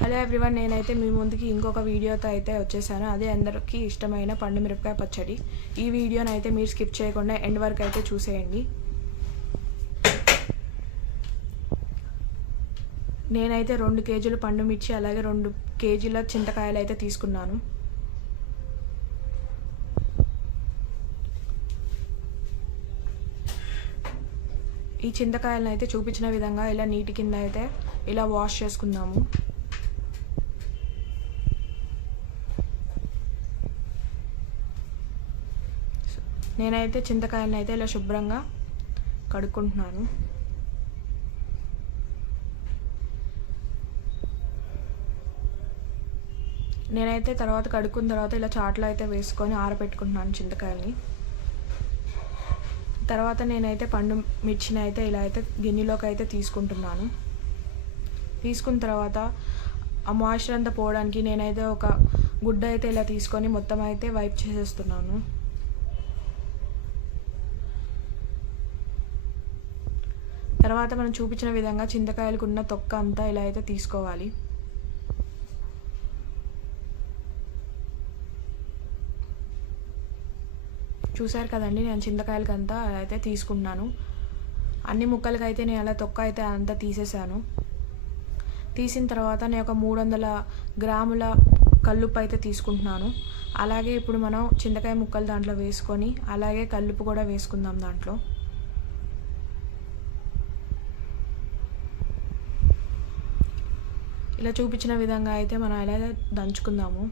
Hello everyone, నేనైతే మీ ముందుకి ఇంకొక వీడియోతో అయితే వచ్చేసాను. అదే అందరికీ ఇష్టమైన పండు మిరపకాయ పచ్చడి. ఈ వీడియోని అయితే మీరు స్కిప్ చేయకుండా ఎండ్ వరకు అయితే చూసేయండి. నేనైతే 2 కేజీలు పండు మిర్చి అలాగే 2 కేజీల చింతకాయలు అయితే తీసుకున్నాను. ఈ చింతకాయలను అయితే చూపించిన విధంగా ఇలా నీటి కింద అయితే ఇలా వాష్ చేసుకుందాము. నేనైతే చింతకాయలను అయితే ఇలా శుభ్రంగా కడుక్కుంటున్నాను. నేనైతే తర్వాత కడుక్కున్న తర్వాత ఇలా చాట్లో అయితే వేసుకొని ఆరబెట్టుకుంటున్నాను చింతకాయల్ని. తర్వాత నేనైతే పండు మిర్చిని అయితే ఇలా అయితే గిన్నెలోకి అయితే తీసుకుంటున్నాను. తీసుకున్న తర్వాత ఆ మాయిశ్చర్ అంతా పోవడానికి నేనైతే ఒక గుడ్డ అయితే ఇలా తీసుకొని మొత్తం అయితే వైప్ చేసేస్తున్నాను. తర్వాత మనం చూపించిన విధంగా చింతకాయలకు ఉన్న తొక్క అంతా ఇలా అయితే తీసుకోవాలి. చూసారు కదండి, నేను చింతకాయలకి అంతా అలా అయితే తీసుకున్నాను. అన్ని ముక్కలకి అయితే నేను అలా తొక్క అయితే అంతా తీసేసాను. తీసిన తర్వాత నేను ఒక 300 గ్రాముల కల్లుప్పు అయితే తీసుకుంటున్నాను. అలాగే ఇప్పుడు మనం చింతకాయ ముక్కలు దాంట్లో వేసుకొని అలాగే కల్లుప్పు కూడా వేసుకుందాం దాంట్లో. ఇలా చూపించిన విధంగా అయితే మనం ఎలా దంచుకుందాము.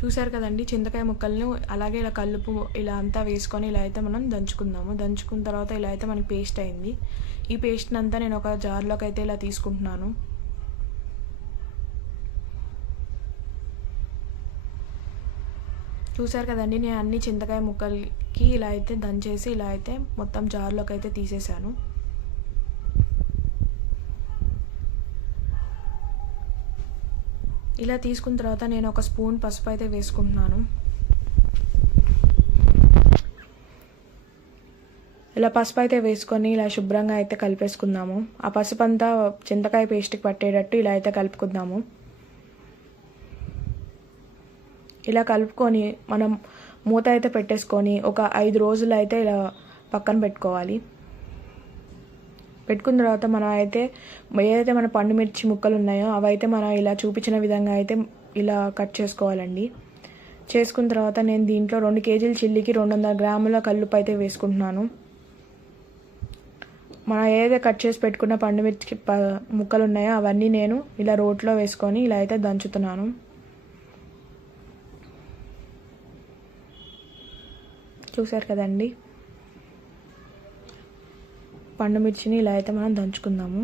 చూసారు కదండి, చింతకాయ ముక్కల్ని అలాగే ఇలా కల్లుపు ఇలా అంతా వేసుకొని ఇలా అయితే మనం దంచుకుందాము. దంచుకున్న తర్వాత ఇలా అయితే మనకి పేస్ట్ అయింది. ఈ పేస్ట్ని అంతా నేను ఒక జార్లోకి అయితే ఇలా తీసుకుంటున్నాను. చూసారు కదండి, నేను అన్ని చింతకాయ ముక్కలకి ఇలా అయితే దంచేసి ఇలా అయితే మొత్తం జార్లోకి అయితే తీసేసాను. ఇలా తీసుకున్న తర్వాత నేను ఒక స్పూన్ పసుపు అయితే వేసుకుంటున్నాను. ఇలా పసుపు అయితే వేసుకొని ఇలా శుభ్రంగా అయితే కలిపేసుకుందాము. ఆ పసుపు అంతా చింతకాయ పేస్ట్కి పట్టేటట్టు ఇలా అయితే కలుపుకుందాము. ఇలా కలుపుకొని మనం మూత అయితే పెట్టేసుకొని ఒక 5 రోజులు అయితే ఇలా పక్కన పెట్టుకోవాలి. పెట్టుకున్న తర్వాత మనం అయితే ఏదైతే మన పండు మిర్చి ముక్కలు ఉన్నాయో అవైతే మనం ఇలా చూపించిన విధంగా అయితే ఇలా కట్ చేసుకోవాలండి. చేసుకున్న తర్వాత నేను దీంట్లో 2 కేజీల చిల్లికి 200 గ్రాముల కల్లుప్పు అయితే వేసుకుంటున్నాను. మనం ఏదైతే కట్ చేసి పెట్టుకున్న పండు మిర్చి ముక్కలు ఉన్నాయో అవన్నీ నేను ఇలా రోట్లో వేసుకొని ఇలా అయితే దంచుతున్నాను. చూసారు కదండి, పండు మిర్చిని ఇలా అయితే మనం దంచుకుందాము.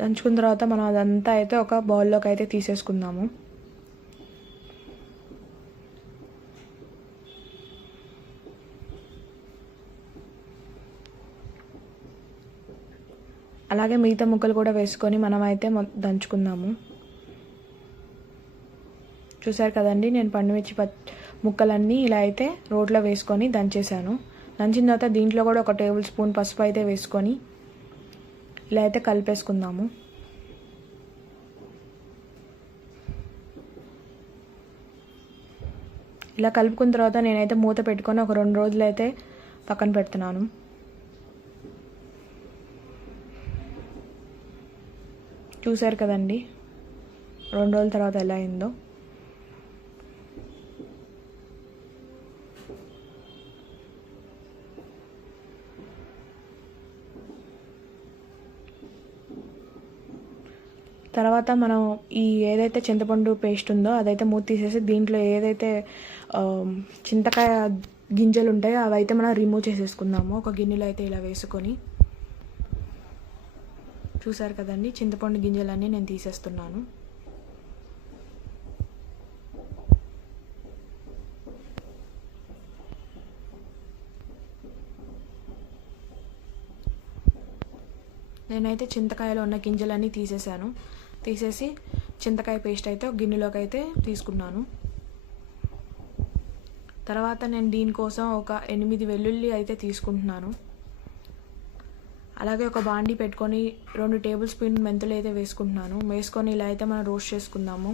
దంచుకున్న తర్వాత మనం అదంతా అయితే ఒక బౌల్లోకి అయితే తీసేసుకుందాము. అలాగే మిగతా ముక్కలు కూడా వేసుకొని మనం అయితే దంచుకుందాము. చూసారు కదండి, నేను పండుమిర్చి ముక్కలన్నీ ఇలా అయితే రోట్లో వేసుకొని దంచేసాను. దంచిన తర్వాత దీంట్లో కూడా ఒక టేబుల్ స్పూన్ పసుపు అయితే వేసుకొని ఇలా అయితే కలిపేసుకుందాము. ఇలా కలుపుకున్న తర్వాత నేనైతే మూత పెట్టుకొని ఒక 2 రోజులు అయితే పక్కన పెడుతున్నాను. చూసారు కదండి, 2 రోజుల తర్వాత ఎలా అయిందో. తర్వాత మనం ఈ ఏదైతే చింతపండు పేస్ట్ ఉందో అదైతే మూత తీసేసి దీంట్లో ఏదైతే చింతకాయ గింజలు ఉంటాయో అవైతే మనం రిమూవ్ చేసేసుకుందాము ఒక గిన్నెలో అయితే ఇలా వేసుకొని. చూసారు కదండి, చింతపండు గింజలన్నీ నేను తీసేస్తున్నాను. నేనైతే చింతకాయలో ఉన్న గింజలన్నీ తీసేసి చింతకాయ పేస్ట్ అయితే ఒక గిన్నెలోకి అయితే తీసుకున్నాను. తర్వాత నేను దీనికోసం ఒక 8 వెల్లుల్లి అయితే తీసుకుంటున్నాను. అలాగే ఒక బాండి పెట్టుకొని 2 టేబుల్ స్పూన్ మెంతులు అయితే వేసుకుంటున్నాను. వేసుకొని ఇలా అయితే మనం రోస్ట్ చేసుకుందాము.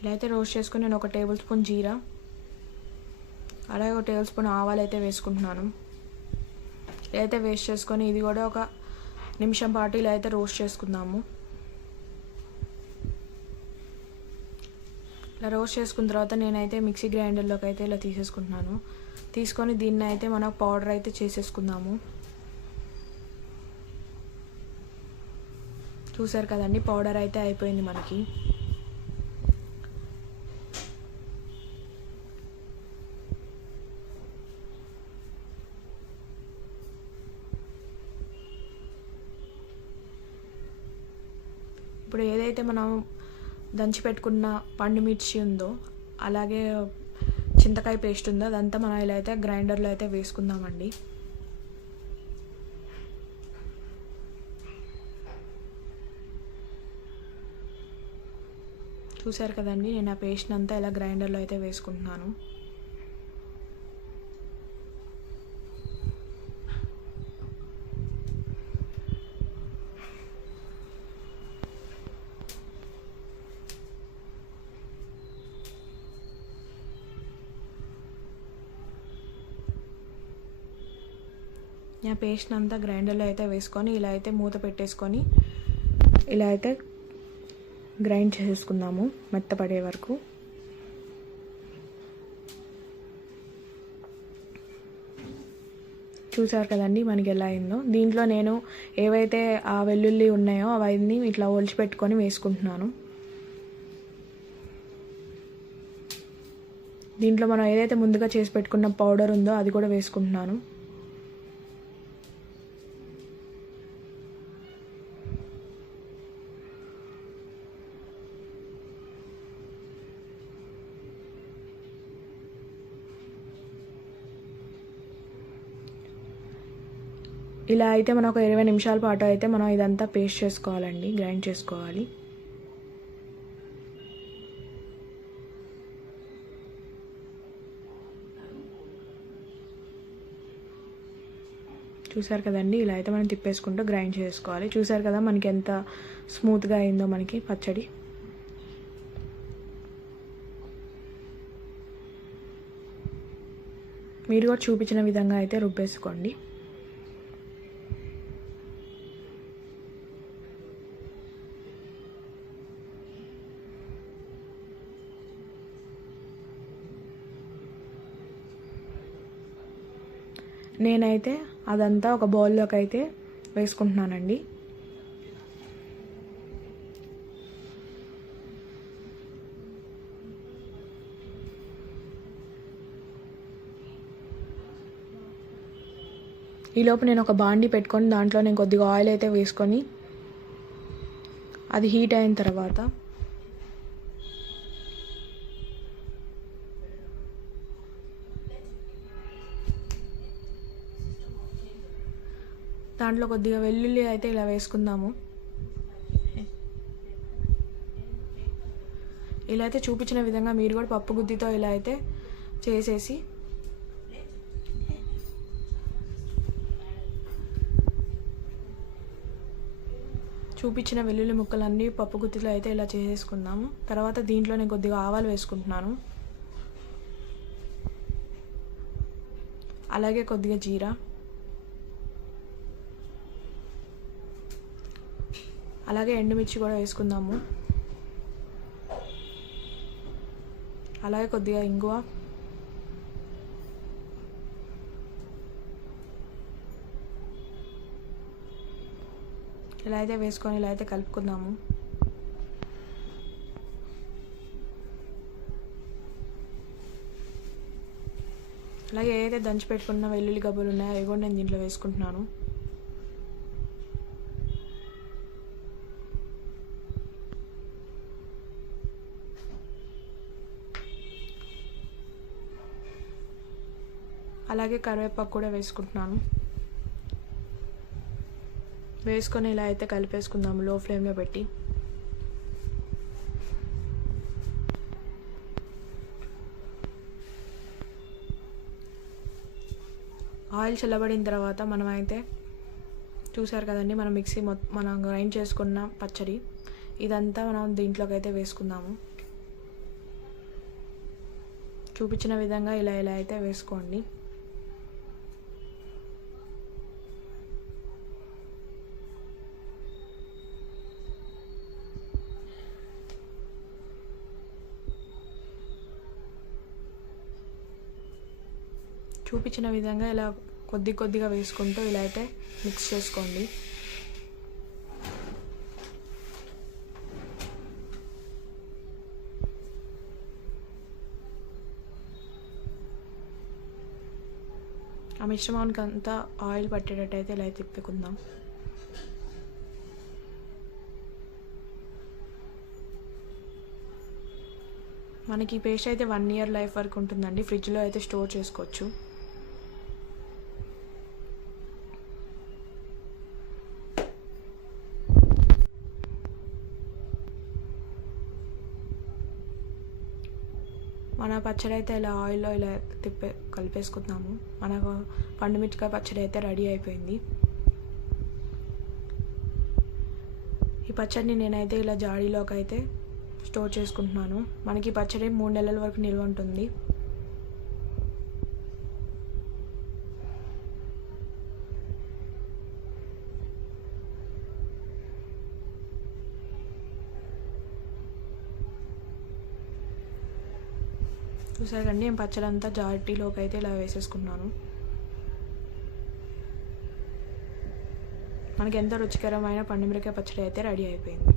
ఇలా అయితే రోస్ట్ చేసుకుని నేను ఒక టేబుల్ స్పూన్ జీరా, అలాగే ఒక టేబుల్ స్పూన్ ఆవాలు అయితే వేసుకుంటున్నాను. ఇలా అయితే వేస్ట్ చేసుకొని ఇది కూడా ఒక నిమిషం పాటు ఇలా అయితే రోస్ట్ చేసుకుందాము. ఇలా రోస్ట్ చేసుకున్న తర్వాత నేనైతే మిక్సీ గ్రైండర్లోకి అయితే ఇలా తీసేసుకుంటున్నాను. తీసుకొని దీన్ని అయితే మనం పౌడర్ అయితే చేసేసుకుందాము. చూసారు కదండి, పౌడర్ అయితే అయిపోయింది మనకి. ఇప్పుడు ఏదైతే మనం దంచి పెట్టుకున్న పండు మిర్చి ఉందో, అలాగే చింతకాయ పేస్ట్ ఉందో, అదంతా మనం ఇలా అయితే గ్రైండర్లో అయితే వేసుకుందామండి. చూసారు కదండి, నేను ఆ పేస్ట్ని అంతా ఇలా గ్రైండర్లో అయితే వేసుకుంటున్నాను. ఆ పేస్ట్ని అంతా గ్రైండర్లో అయితే వేసుకొని ఇలా అయితే మూత పెట్టేసుకొని ఇలా అయితే గ్రైండ్ చేసుకుందాము మెత్తపడే వరకు. చూసారు కదండి మనకి ఎలా అయిందో. దీంట్లో నేను ఏవైతే ఆ వెల్లుల్లి ఉన్నాయో అవన్నీ ఇట్లా ఒలిచిపెట్టుకొని వేసుకుంటున్నాను. దీంట్లో మనం ఏదైతే ముందుగా చేసి పెట్టుకున్న పౌడర్ ఉందో అది కూడా వేసుకుంటున్నాను. ఇలా అయితే మనం ఒక 20 నిమిషాల పాటు అయితే మనం ఇదంతా పేస్ట్ చేసుకోవాలండి, గ్రైండ్ చేసుకోవాలి. చూసారు కదండి, ఇలా అయితే మనం తిప్పేసుకుంటూ గ్రైండ్ చేసుకోవాలి. చూసారు కదా మనకి ఎంత స్మూత్గా అయిందో మనకి పచ్చడి. మీరు కూడా చూపించిన విధంగా అయితే రుబ్బేసుకోండి. నేనైతే అదంతా ఒక బౌల్లోకి అయితే వేసుకుంటున్నానండి. ఈలోపు నేను ఒక బాండి పెట్టుకొని దాంట్లో నేను కొద్దిగా ఆయిల్ అయితే వేసుకొని అది హీట్ అయిన తర్వాత దాంట్లో కొద్దిగా వెల్లుల్లి అయితే ఇలా వేసుకుందాము. ఇలా అయితే చూపించిన విధంగా మీరు కూడా పప్పు గుత్తితో ఇలా అయితే చేసేసి చూపించిన వెల్లుల్లి ముక్కలన్నీ పప్పు గుత్తిలో అయితే ఇలా చేసేసుకుందాము. తర్వాత దీంట్లో నేను కొద్దిగా ఆవాలు వేసుకుంటున్నాను, అలాగే కొద్దిగా జీరా, అలాగే ఎండుమిర్చి కూడా వేసుకుందాము, అలాగే కొద్దిగా ఇంగువ, ఇలా అయితే వేసుకొని ఇలా అయితే కలుపుకుందాము. అలాగే ఏదైతే దంచి పెట్టుకున్న వెల్లుల్లి గబ్బలు ఉన్నాయో అవి కూడా నేను దీంట్లో వేసుకుంటున్నాను. అలాగే కరివేపాకు కూడా వేసుకుంటున్నాను. వేసుకొని ఇలా అయితే కలిపేసుకుందాము లో ఫ్లేమ్లో పెట్టి. ఆయిల్ చల్లబడిన తర్వాత మనం అయితే చూసారు కదండి, మనం మనం గ్రైండ్ చేసుకున్న పచ్చడి ఇదంతా మనం దీంట్లోకి అయితే వేసుకుందాము. చూపించిన విధంగా ఇలా అయితే వేసుకోండి. చూపించిన విధంగా ఇలా కొద్దిగా వేసుకుంటూ ఇలా అయితే మిక్స్ చేసుకోండి. ఆ మిశ్రమానికి అంతా ఆయిల్ పట్టేటట్టయితే ఇలా తిప్పుకుందాం. మనకి ఈ పేస్ట్ అయితే 1 year లైఫ్ వరకు ఉంటుందండి. ఫ్రిడ్జ్లో అయితే స్టోర్ చేసుకోవచ్చు. మన పచ్చడి అయితే ఇలా ఆయిల్లో ఇలా కలిపేసుకుందాము. మనకు పండుమిరపకాయ పచ్చడి అయితే రెడీ అయిపోయింది. ఈ పచ్చడిని నేనైతే ఇలా జాడీలోకి అయితే స్టోర్ చేసుకుంటున్నాను. మనకి పచ్చడి 3 నెలల వరకు నిల్వ ఉంటుంది. చూసారు కండి, నేను పచ్చడి అంతా జాడీలోకి అయితే ఇలా వేసేసుకున్నాను. మనకి ఎంతో రుచికరమైన పండుమిరపకాయ పచ్చడి అయితే రెడీ అయిపోయింది.